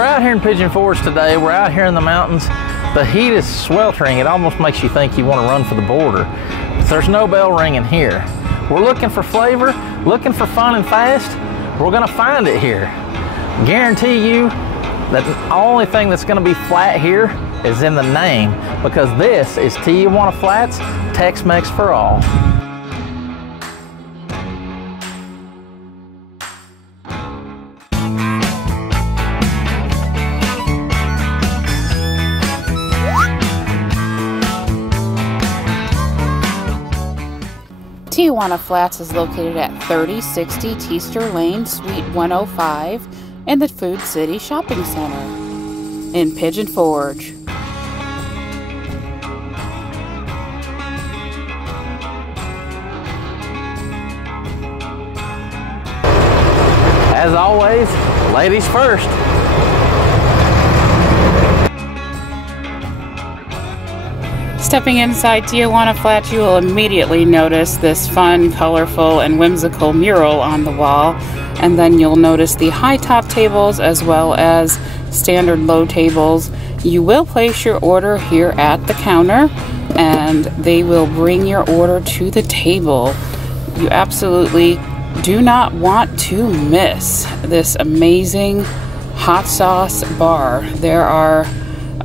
we're out here in Pigeon Forge today. We're out here in the mountains. The heat is sweltering. It almost makes you think you want to run for the border. But there's no bell ringing here. We're looking for flavor, looking for fun and fast. We're gonna find it here. Guarantee you that the only thing that's gonna be flat here is in the name, because this is Tijuana Flats, Tex Mex for all. Tijuana Flats is located at 3060 Teaster Lane, Suite 105 in the Food City Shopping Center in Pigeon Forge. As always, ladies first. Stepping inside Tijuana Flats, you will immediately notice this fun, colorful, and whimsical mural on the wall. And then you'll notice the high top tables as well as standard low tables. You will place your order here at the counter and they will bring your order to the table. You absolutely do not want to miss this amazing hot sauce bar. There are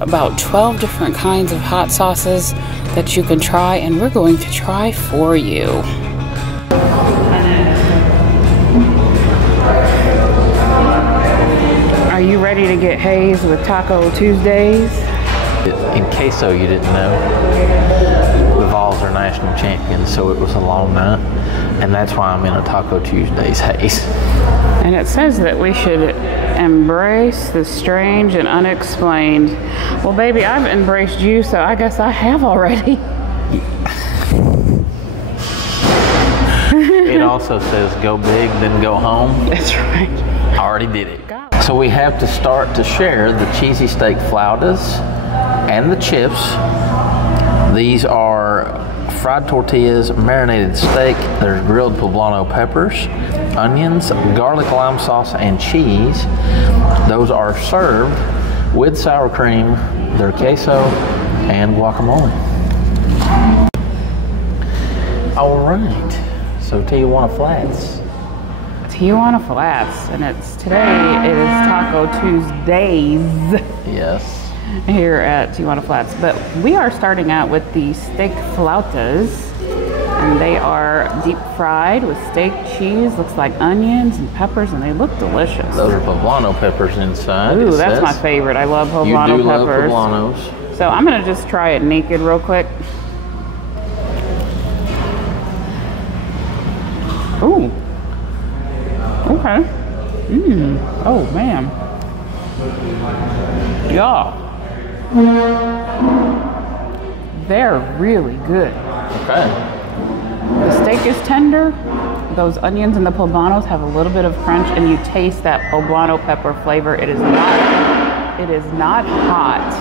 about 12 different kinds of hot sauces that you can try, and we're going to try for you. Are you ready to get hazed with Taco Tuesdays? In Queso, you didn't know, the Vols are national champions, so it was a long night, and that's why I'm in a Taco Tuesdays haze. And it says that we should embrace the strange and unexplained. Well, baby, I've embraced you, so I guess I have already. It also says go big, then go home. That's right. I already did it. So we have to start to share the cheesy steak flautas and the chips. These are fried tortillas, marinated steak. There's grilled poblano peppers, onions, garlic lime sauce, and cheese. Those are served with sour cream, their queso, and guacamole. All right, so Tijuana Flats. Tijuana Flats, and today it is Taco Tuesdays. Yes. Here at Tijuana Flats, but we are starting out with the steak flautas, and they are deep fried with steak, cheese, looks like onions and peppers, and they look delicious. Those are poblano peppers inside. Ooh, that's my favorite. I love poblano peppers. Love poblanos. So I'm gonna just try it naked real quick. Ooh. Okay. Oh man. Yeah. They're really good. Okay. The steak is tender. Those onions and the poblanos have a little bit of crunch, and you taste that poblano pepper flavor. It is not hot,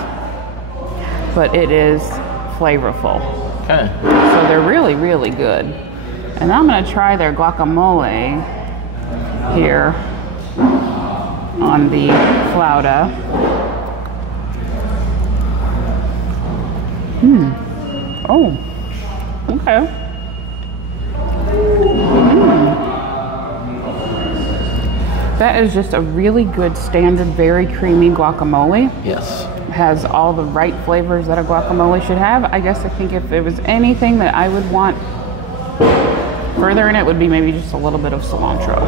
but it is flavorful. Okay. So they're really, really good. And I'm gonna try their guacamole here on the flauta. Oh, okay. That is just a really good standard, very creamy guacamole. Yes. Has all the right flavors that a guacamole should have. I guess I think if there was anything that I would want further in it would be maybe just a little bit of cilantro.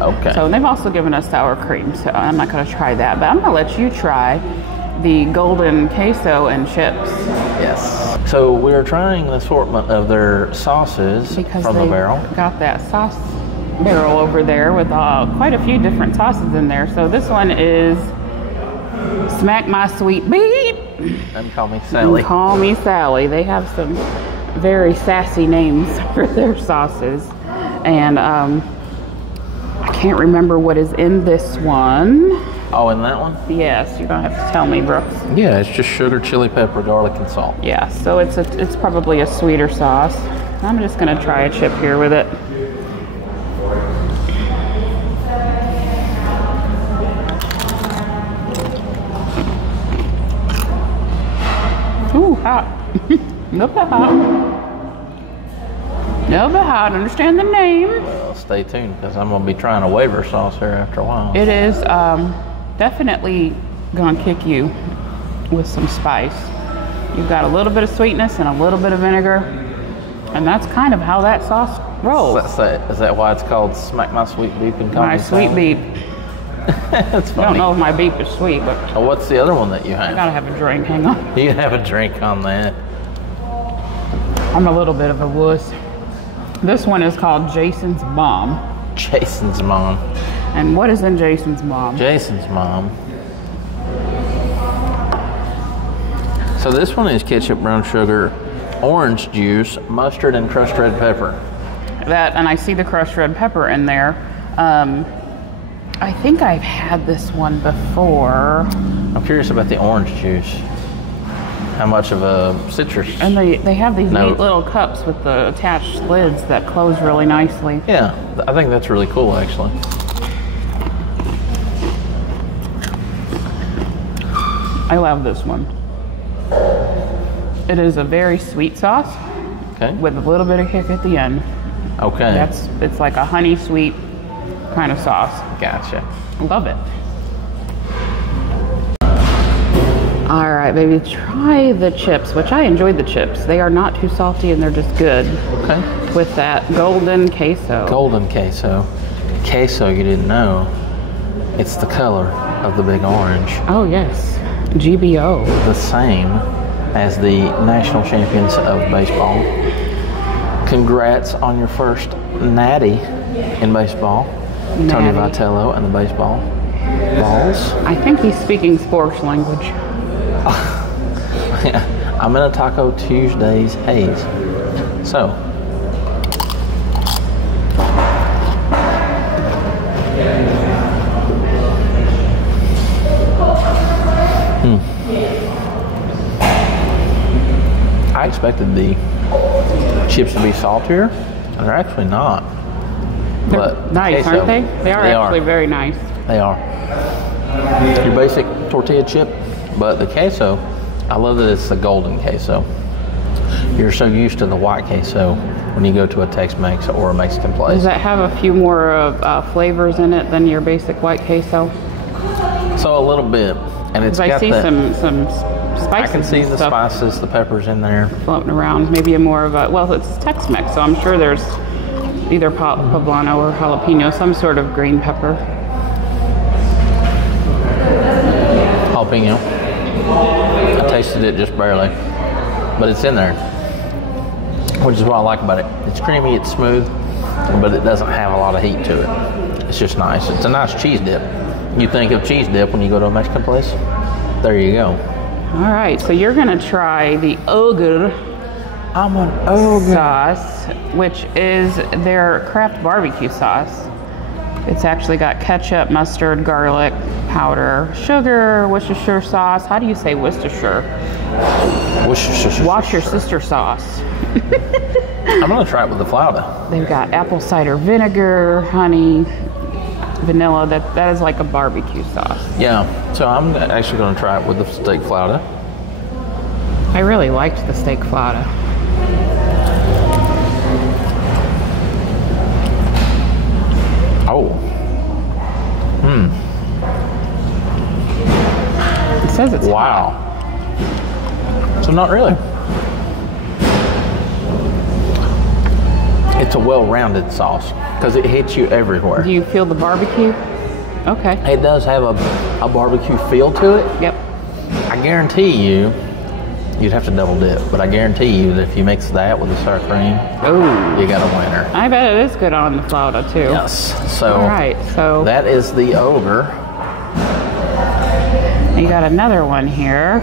Okay. So they've also given us sour cream, so I'm not gonna try that, but I'm gonna let you try the golden queso and chips. Yes. So we're trying an assortment of their sauces from the barrel. Got that sauce barrel over there with quite a few different sauces in there. So this one is Smack My Sweet Beat. And Call Me Sally. And Call Me Sally. They have some very sassy names for their sauces. And I can't remember what is in this one. Oh, in that one? Yes, you're gonna have to tell me, Brooks. Yeah, it's just sugar, chili pepper, garlic, and salt. Yeah, so it's probably a sweeter sauce. I'm just gonna try a chip here with it. hot. A little bit hot. A little bit hot. Understand the name. Well, stay tuned because I'm going to be trying a waiver sauce here after a while. It is definitely going to kick you with some spice. You've got a little bit of sweetness and a little bit of vinegar, and that's kind of how that sauce rolls. Is that why it's called Smack My Sweet Beep and Call My Me sweet Sally? beep. That's funny. I don't know if my beep is sweet, but Oh, what's the other one that you I have? gotta have a drink. Hang on. You can have a drink on that. I'm a little bit of a wuss. This one is called Jason's Mom. Jason's mom. And what is in Jason's Mom? Jason's mom. So this one is ketchup, brown sugar, orange juice, mustard, and crushed red pepper. That, and I see the crushed red pepper in there. I think I've had this one before. I'm curious about the orange juice. How much of a citrus? And they have these No. neat little cups with the attached lids that close really nicely. Yeah, I think that's really cool, actually. I love this one. It is a very sweet sauce Okay. with a little bit of kick at the end. Okay. It's like a honey sweet kind of sauce. Gotcha. Love it. All right, baby, try the chips, which I enjoyed the chips. They are not too salty and they're just good. Okay. With that golden queso. Golden queso. Queso, you didn't know. It's the color of the big orange. Oh, yes. GBO. The same as the national champions of baseball. Congrats on your first natty in baseball. Tony Natty. Vitello and the baseball balls. I think he's speaking sports language. I'm in a Taco Tuesdays haze. So, I expected the chips to be saltier, and they're actually not. They're But nice, queso, aren't they? They are actually very nice. They are. Your basic tortilla chip, but the queso, I love that it's the golden queso. You're so used to the white queso when you go to a Tex Mex or a Mexican place. Does that have a few more flavors in it than your basic white queso? So a little bit, and it's Because I got see that. some spices. I can see and the stuff spices, the peppers in there. floating around. Maybe a more of a, well, it's Tex Mex, so I'm sure there's either poblano or jalapeno, some sort of green pepper. Jalapeno. I tasted it just barely, but it's in there, which is what I like about it. It's creamy, it's smooth, but it doesn't have a lot of heat to it. It's just nice. It's a nice cheese dip. You think of cheese dip when you go to a Mexican place? There you go. All right, so you're gonna try the ogre I'm an ogre. sauce, which is their Kraft barbecue sauce. It's actually got ketchup, mustard, garlic powder, sugar, Worcestershire sauce. How do you say Worcestershire? Wash your sister sauce. I'm gonna try it with the flauta. They've got apple cider vinegar, honey, vanilla. That is like a barbecue sauce. Yeah, so I'm actually gonna try it with the steak flauta. I really liked the steak flauta. Oh. It says it's hot. Wow. So not really. It's a well-rounded sauce because it hits you everywhere. Do you feel the barbecue? Okay. It does have a barbecue feel to it. Yep. I guarantee you, you'd have to double dip, but I guarantee you that if you mix that with the sour cream, Ooh. you got a winner. I bet it is good on the flauta too. Yes. So All right. So that is the ogre. you got another one here.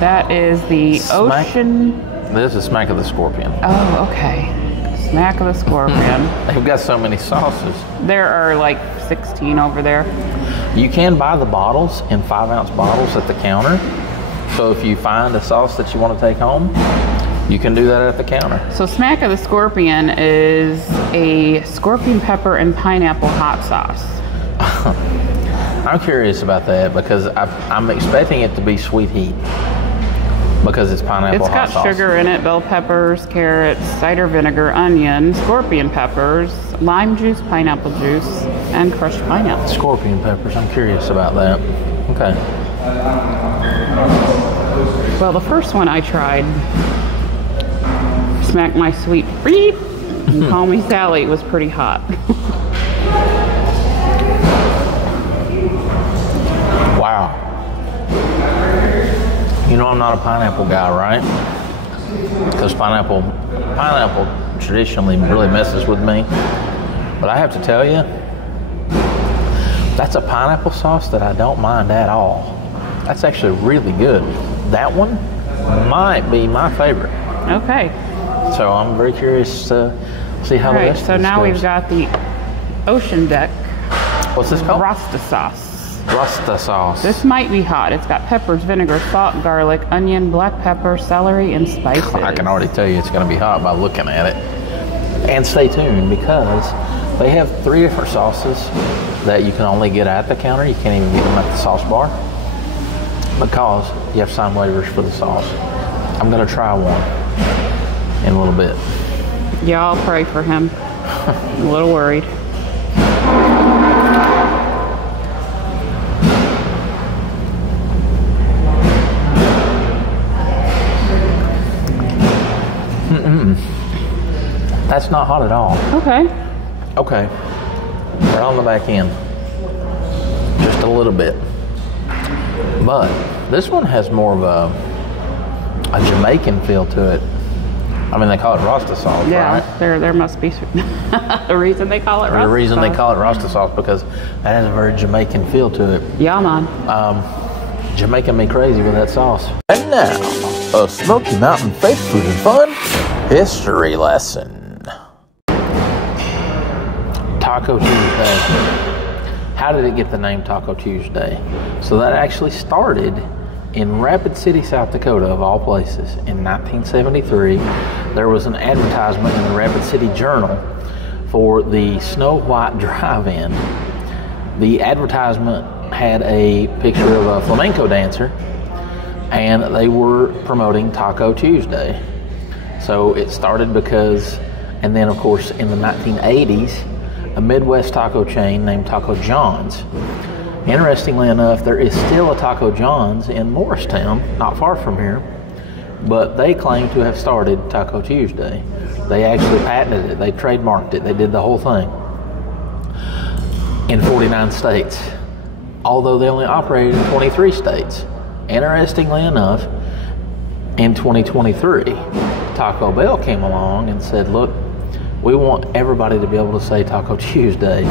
That is the Smack. ocean. This is Smack of the Scorpion. Oh, okay. Smack of the Scorpion. They've got so many sauces. There are like 16 over there. You can buy the bottles in 5-ounce bottles at the counter. So if you find a sauce that you want to take home, you can do that at the counter. So Smack of the Scorpion is a scorpion pepper and pineapple hot sauce. I'm curious about that because I'm expecting it to be sweet heat. Because it's pineapple hot sauce. It's got sugar in it, bell peppers, carrots, cider vinegar, onion, scorpion peppers, lime juice, pineapple juice, and crushed pineapple. Scorpion peppers, I'm curious about that. Okay. Well, the first one I tried, Smack My Sweet Beep and Call Me Sally, was pretty hot. Wow. You know I'm not a pineapple guy, right? Because pineapple traditionally really messes with me. But I have to tell you, that's a pineapple sauce that I don't mind at all. That's actually really good. That one might be my favorite. Okay. So I'm very curious to see how the rest of this so now goes. we've got the Ocean Deck. What's this called? Rasta sauce. Rasta sauce. This might be hot. It's got peppers, vinegar, salt, garlic, onion, black pepper, celery, and spices. I can already tell you it's going to be hot by looking at it. And stay tuned, because they have 3 different sauces that you can only get at the counter. You can't even get them at the sauce bar because you have to sign waivers for the sauce. I'm going to try one in a little bit. Yeah, I'll pray for him. I'm a little worried. That's not hot at all. Okay. Okay. Right on the back end. Just a little bit. But this one has more of a Jamaican feel to it. I mean, they call it Rasta sauce, right? Yeah, there must be a reason they call it Rasta sauce. The reason they call it Rasta sauce, because that has a very Jamaican feel to it. Yeah, man. Jamaican me crazy with that sauce. And now, a Smoky Mountain Faith Food and Fun history lesson. Taco Tuesday. How did it get the name Taco Tuesday? So that actually started in Rapid City, South Dakota, of all places. In 1973, there was an advertisement in the Rapid City Journal for the Snow White Drive-In. The advertisement had a picture of a flamenco dancer, and they were promoting Taco Tuesday. So it started because, and then of course in the 1980s, a Midwest taco chain named Taco John's. Interestingly enough, there is still a Taco John's in Morristown, not far from here, but they claim to have started Taco Tuesday. They actually patented it, they trademarked it, they did the whole thing in 49 states, although they only operated in 23 states. Interestingly enough, in 2023, Taco Bell came along and said, look, we want everybody to be able to say Taco Tuesday.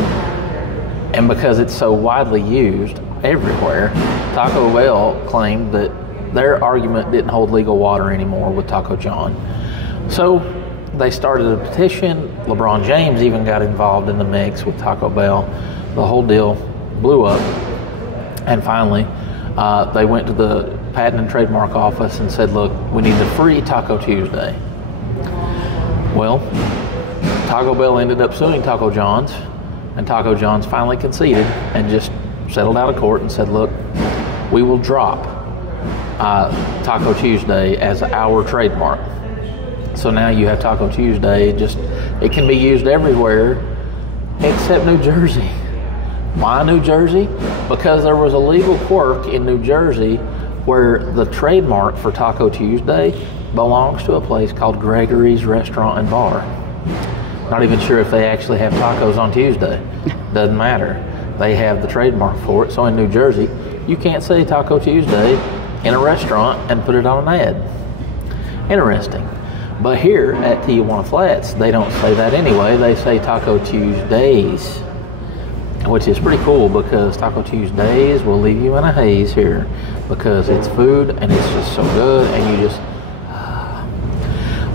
And because it's so widely used everywhere, Taco Bell claimed that their argument didn't hold legal water anymore with Taco John. So they started a petition. LeBron James even got involved in the mix with Taco Bell. The whole deal blew up. And finally, they went to the Patent and Trademark Office and said, look, we need the free Taco Tuesday. Well, Taco Bell ended up suing Taco John's, and Taco John's finally conceded and just settled out of court and said, look, we will drop Taco Tuesday as our trademark. So now you have Taco Tuesday, it can be used everywhere except New Jersey. Why New Jersey? Because there was a legal quirk in New Jersey where the trademark for Taco Tuesday belongs to a place called Gregory's Restaurant and Bar. Not even sure if they actually have tacos on Tuesday. Doesn't matter. They have the trademark for it. So in New Jersey, you can't say Taco Tuesday in a restaurant and put it on an ad. Interesting. But here at Tijuana Flats, they don't say that anyway. They say Taco Tuesdays, which is pretty cool because Taco Tuesdays will leave you in a haze here because it's food and it's just so good and you just...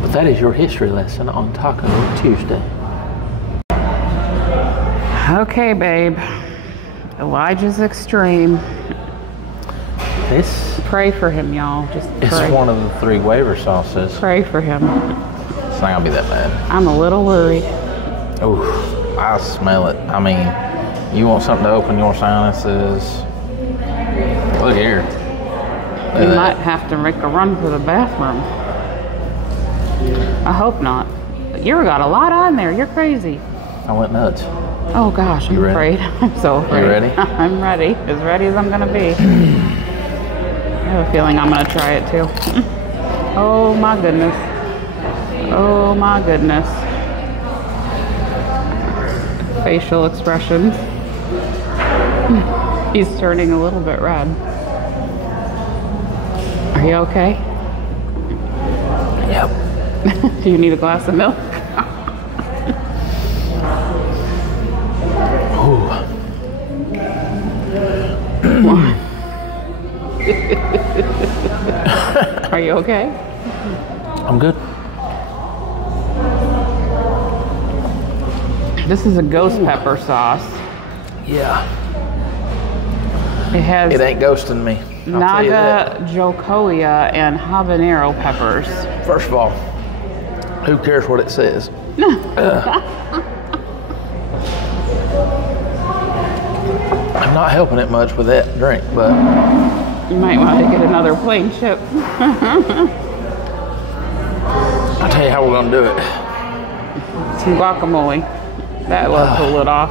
But that is your history lesson on Taco Tuesday. Okay, babe. Elijah's extreme. This Pray for him, y'all. Just is pray. one of the 3 waiver sauces. Pray for him. It's not gonna be that bad. I'm a little worried. Ooh, I smell it. I mean, you want something to open your sinuses? Look here. You might have to make a run for the bathroom. I hope not. But you got a lot on there. You're crazy. I went nuts. Oh gosh, I'm afraid. I'm so afraid. You ready? I'm ready. As ready as I'm gonna be. I have a feeling I'm gonna try it too. Oh my goodness. Oh my goodness. Facial expressions. He's turning a little bit red. Are you okay? Yep. Do you need a glass of milk? Are you okay? I'm good. This is a ghost pepper sauce. Yeah. It ain't ghosting me. Naga, Jocoya, and habanero peppers. First of all, who cares what it says? I'm not helping it much with that drink, but you might want to get another plain chip. I'll tell you how we're gonna do it. Some guacamole. That will pull it off.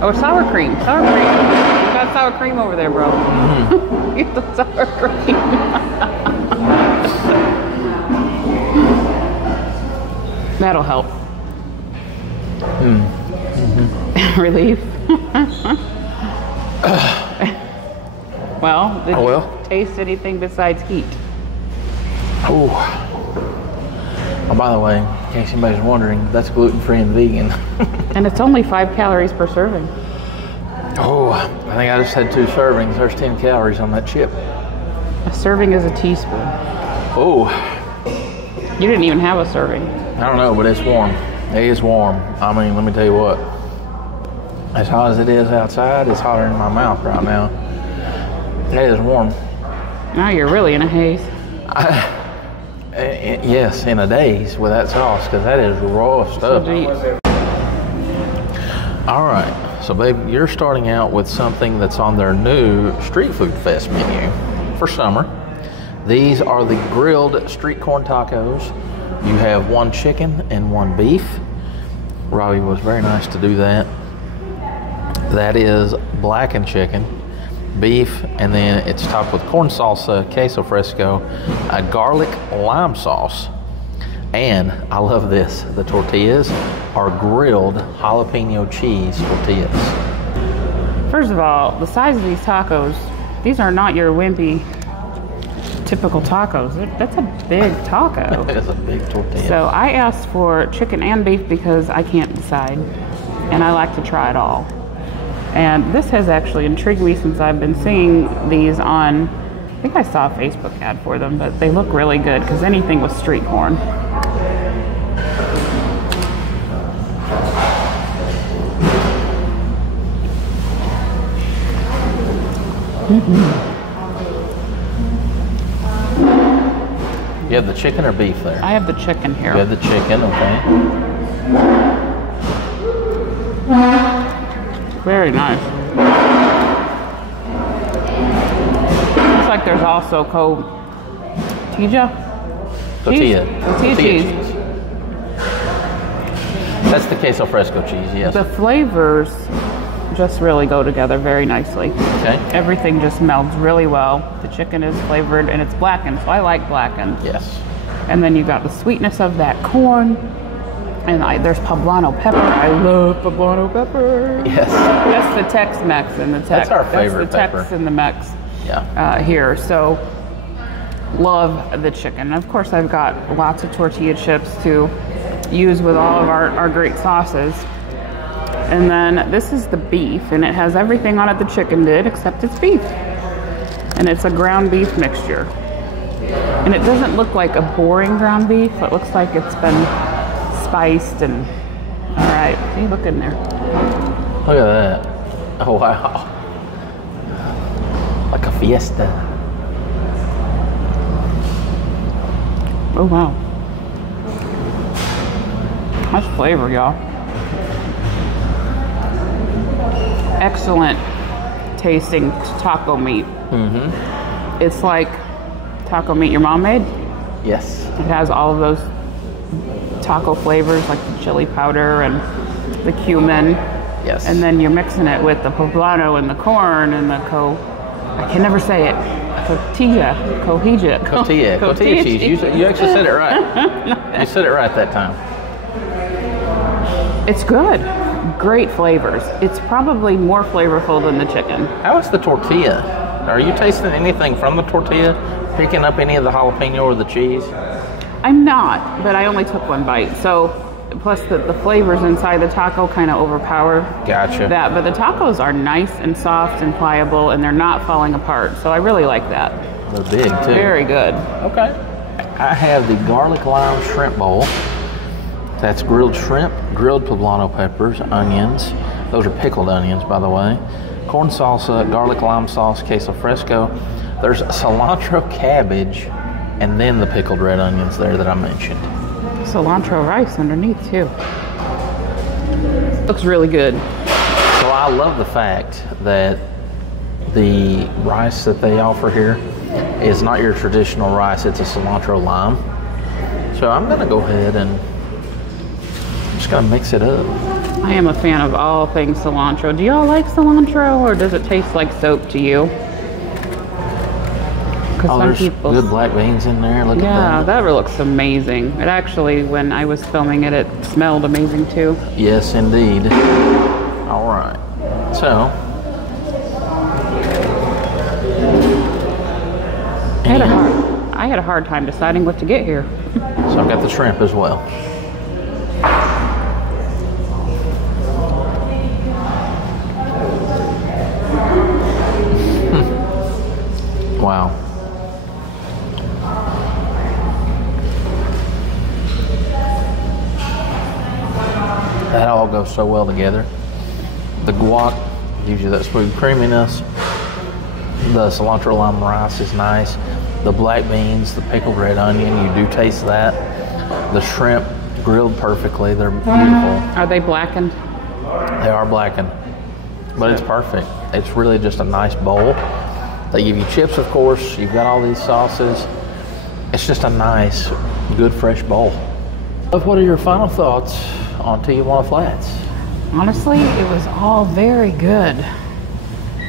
Oh, sour cream. Sour cream. You got sour cream over there, bro. Mm-hmm. Get the sour cream. That'll help. Mm-hmm. Relief. Well, did you taste anything besides heat? Oh. Oh, by the way, in case anybody's wondering, that's gluten-free and vegan. And it's only 5 calories per serving. Oh, I think I just had 2 servings. There's 10 calories on that chip. A serving is a teaspoon. Oh. You didn't even have a serving. I don't know, but it's warm. It is warm. I mean, let me tell you what. As hot as it is outside, it's hotter in my mouth right now. It is warm. Now you're really in a haze. Yes, in a daze with that sauce, because that is raw stuff. All right, so babe, you're starting out with something that's on their new Street Food Fest menu for summer. These are the grilled street corn tacos. You have 1 chicken and 1 beef. Robbie was very nice to do that. That is blackened chicken, beef, and then it's topped with corn salsa, queso fresco, a garlic lime sauce, and I love this, the tortillas are grilled jalapeno cheese tortillas. First of all, the size of these tacos, these are not your wimpy typical tacos. That's a big taco. It is a big tortilla. So I asked for chicken and beef because I can't decide, and I like to try it all. And this has actually intrigued me since I've been seeing these on, I think I saw a Facebook ad for them, but they look really good because anything with street corn. Mm-hmm. You have the chicken or beef there? I have the chicken here. You have the chicken, okay. Very nice. Looks like there's also tortilla cheese. That's the queso fresco cheese, yes. The flavors just really go together very nicely. Okay. Everything just melds really well. The chicken is flavored and it's blackened, so I like blackened. Yes. And then you got the sweetness of that corn. And there's poblano pepper. I love poblano pepper. Yes. That's the Tex Mex and the Tex. That's our favorite That's the Tex pepper. and the Mex. Yeah. Here. So love the chicken. Of course, I've got lots of tortilla chips to use with all of our great sauces. And then this is the beef, and it has everything on it the chicken did, except it's beef. And it's a ground beef mixture. And it doesn't look like a boring ground beef. It looks like it's been spiced and all right. See, look in there. Look at that. Oh wow. Like a fiesta. Oh wow. That's flavor, y'all. Excellent tasting taco meat. Mm-hmm. It's like taco meat your mom made. Yes. It has all of those taco flavors like the chili powder and the cumin. Yes. And then you're mixing it with the poblano and the corn and the I can never say it. Cotija cheese. You actually said it right. You said it right that time. It's good. Great flavors. It's probably more flavorful than the chicken. How is the tortilla? Are you tasting anything from the tortilla? Picking up any of the jalapeno or the cheese? I'm not, but I only took one bite. So, plus the flavors inside the taco kind of overpower Gotcha. that. But the tacos are nice and soft and pliable, and they're not falling apart. So I really like that. They're big too. Very good. Okay. I have the garlic lime shrimp bowl. That's grilled shrimp, grilled poblano peppers, onions. Those are pickled onions, by the way. Corn salsa, garlic lime sauce, queso fresco. There's cilantro cabbage, and then the pickled red onions there that I mentioned. Cilantro rice underneath too. Looks really good. So I love the fact that the rice that they offer here is not your traditional rice, it's a cilantro lime. So I'm gonna go ahead and just gonna mix it up. I am a fan of all things cilantro. Do y'all like cilantro, or does it taste like soap to you? Oh, there's good black beans in there. Look at that. Yeah, that looks amazing. It actually, when I was filming it, it smelled amazing too. Yes, indeed. All right. So, I had a hard time deciding what to get here. So I've got the shrimp as well. Wow. That all goes so well together. The guac gives you that smooth creaminess. The cilantro lime rice is nice. The black beans, the pickled red onion, you do taste that. The shrimp grilled perfectly. They're beautiful. Are they blackened? They are blackened, but it's perfect. It's really just a nice bowl. They give you chips, of course. You've got all these sauces. It's just a nice, good, fresh bowl. What are your final thoughts on Tijuana Flats? Honestly, it was all very good.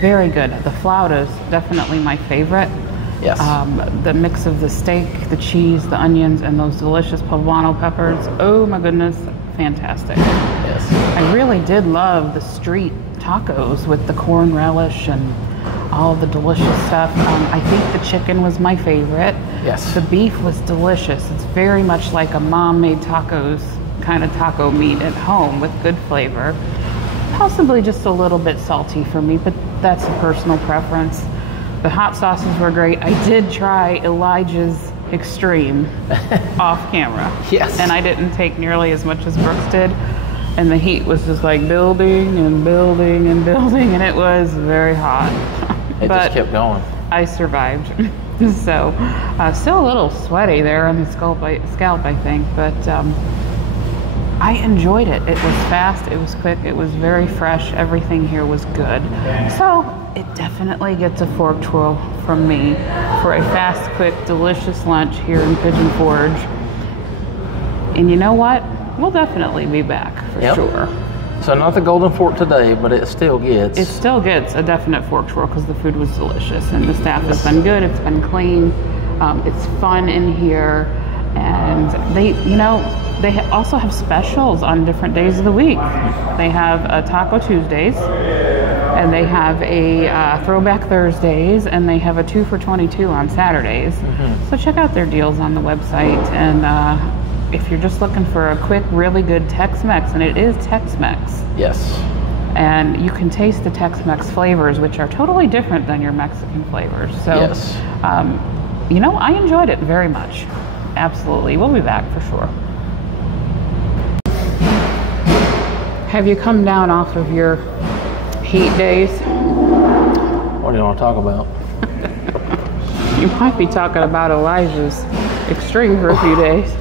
Very good. The flauta is definitely my favorite. Yes. The mix of the steak, the cheese, the onions, and those delicious poblano peppers. Oh my goodness, fantastic. Yes. I really did love the street tacos with the corn relish and all the delicious stuff. I think the chicken was my favorite. Yes. The beef was delicious. It's very much like a mom-made tacos kind of taco meat at home with good flavor. Possibly just a little bit salty for me, but that's a personal preference. The hot sauces were great. I did try Elijah's Extreme off camera. Yes. And I didn't take nearly as much as Brooks did. And the heat was just like building and building and building, and it was very hot. It just kept going. I survived. So, still a little sweaty there on the scalp, I think, but I enjoyed it. It was fast, it was quick, it was very fresh. Everything here was good. So, it definitely gets a fork twirl from me for a fast, quick, delicious lunch here in Pigeon Forge. And you know what? We'll definitely be back for sure. So not the golden fork today, but it still gets. It still gets a definite fork twirl because the food was delicious and the staff has been good. It's been clean. It's fun in here, and they also have specials on different days of the week. They have Taco Tuesdays, and they have a Throwback Thursdays, and they have a 2 for $22 on Saturdays. So check out their deals on the website, and if you're just looking for a quick, really good Tex Mex, and it is Tex Mex. Yes. And you can taste the Tex Mex flavors, which are totally different than your Mexican flavors. So, yes. I enjoyed it very much. Absolutely. We'll be back for sure. Have you come down off of your heat days? What do you want to talk about? You might be talking about Elijah's Extreme for a few days.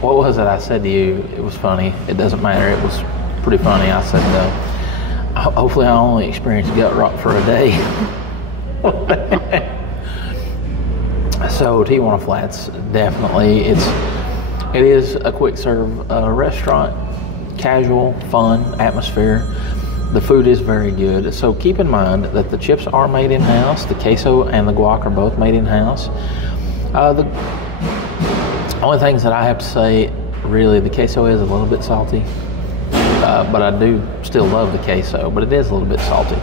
What was it I said to you? It was funny. It doesn't matter. It was pretty funny. I said, hopefully I only experienced gut rot for a day. So Tijuana Flats, definitely, it is a quick serve restaurant, casual, fun atmosphere. The food is very good. So keep in mind that the chips are made in-house. The queso and the guac are both made in-house. The only things that I have to say, really, the queso is a little bit salty, but I do still love the queso, but it is a little bit salty.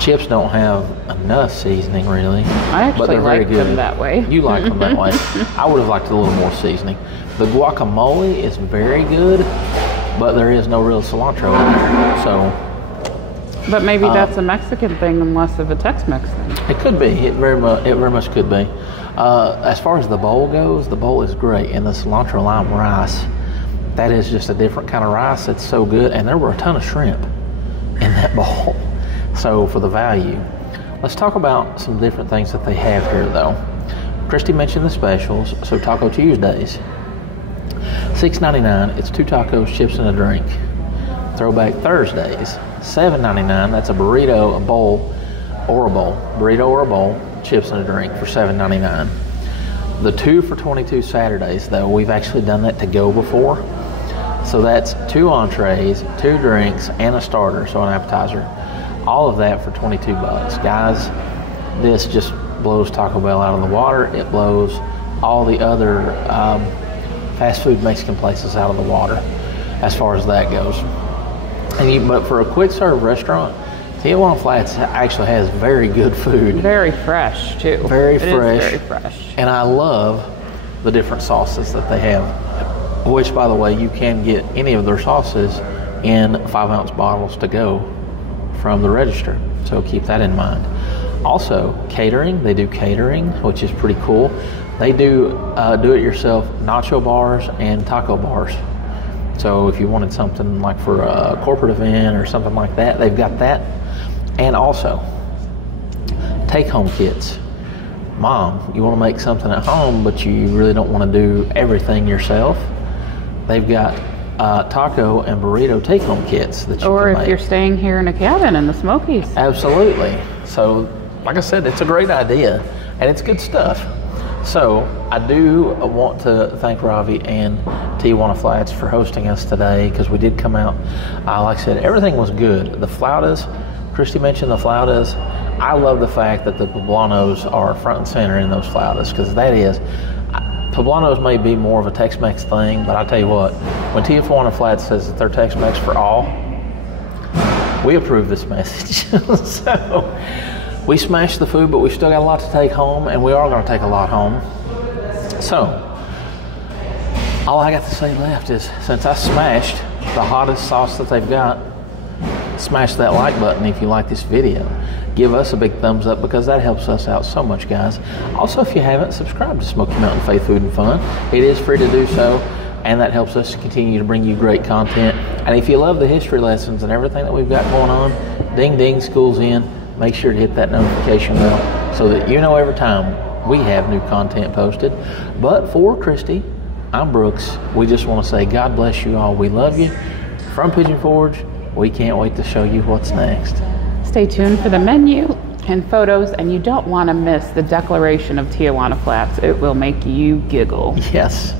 Chips don't have enough seasoning, really. I actually like them that way. You like them that way. I would have liked a little more seasoning. The guacamole is very good, but there is no real cilantro in there. So, but maybe that's a Mexican thing and less of a Tex Mex thing. It could be. It very much could be. As far as the bowl goes, the bowl is great, and the cilantro lime rice, that is just a different kind of rice. It's so good, and there were a ton of shrimp in that bowl. So for the value, let's talk about some different things that they have here, though. Christy mentioned the specials. So Taco Tuesdays, $6.99. It's 2 tacos, chips, and a drink. Throwback Thursdays, $7.99. That's a burrito, a bowl, or a bowl. Burrito or a bowl, chips, and a drink for $7.99. The 2 for $22 Saturdays, though, we've actually done that to go before. So that's 2 entrees, 2 drinks, and a starter, so an appetizer. All of that for $22. Guys, this just blows Taco Bell out of the water. It blows all the other fast food Mexican places out of the water as far as that goes. But for a quick serve restaurant, Tijuana Flats actually has very good food. Very fresh, too. Very fresh. It is very fresh. And I love the different sauces that they have, which, by the way, you can get any of their sauces in 5-ounce bottles to go from the register. So keep that in mind. Also, catering. They do catering, which is pretty cool. They do do-it-yourself nacho bars and taco bars. So if you wanted something like for a corporate event or something like that, they've got that. And also, take-home kits. Mom, you want to make something at home, but you really don't want to do everything yourself. They've got taco and burrito take-home kits that you can make. Or if you're staying here in a cabin in the Smokies. Absolutely. So, like I said, it's a great idea, and it's good stuff. So, I do want to thank Ravi and Tijuana Flats for hosting us today, because we did come out. Like I said, everything was good. The flautas, Christy mentioned the flautas. I love the fact that the poblanos are front and center in those flautas, because that is, poblanos may be more of a Tex Mex thing, but I tell you what, when Tijuana Flats says that they're Tex Mex for all, we approve this message. So we smashed the food, but we still got a lot to take home, and we are going to take a lot home. So all I got to say left is, since I smashed the hottest sauce that they've got, smash that like button if you like this video. Give us a big thumbs up, because that helps us out so much, guys. Also, if you haven't, subscribe to Smoky Mountain Faith Food and Fun. It is free to do so, and that helps us to continue to bring you great content. And if you love the history lessons and everything that we've got going on, ding ding, school's in, make sure to hit that notification bell so that you know every time we have new content posted. But for Christy, I'm Brooks. We just want to say God bless you all. We love you. From Pigeon Forge, we can't wait to show you what's next. Stay tuned for the menu and photos, and you don't want to miss the declaration of Tijuana Flats. It will make you giggle. Yes.